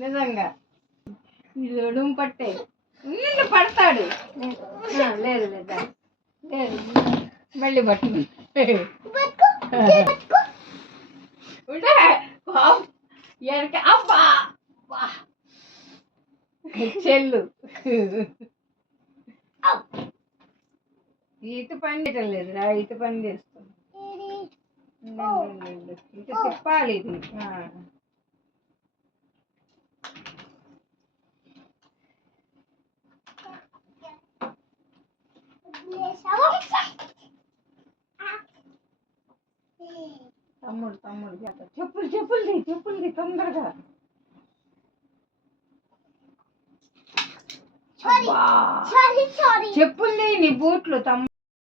నిజంగా ఇది ఉడుము పట్టే నిన్ను పడతాడు. లేదు లేదా లేదు మళ్ళీ పట్టు ఎనక అబ్బా చెల్లు ఇటు పని చేయటం లేదురా, ఇటు పని చేస్తుంది. ఇటు తిప్పాలి ఇది. తమ్ముడు తమ్ముడు చెప్పులు తొందరగా. చెప్పులు నీ బూట్లు తమ్ముడు.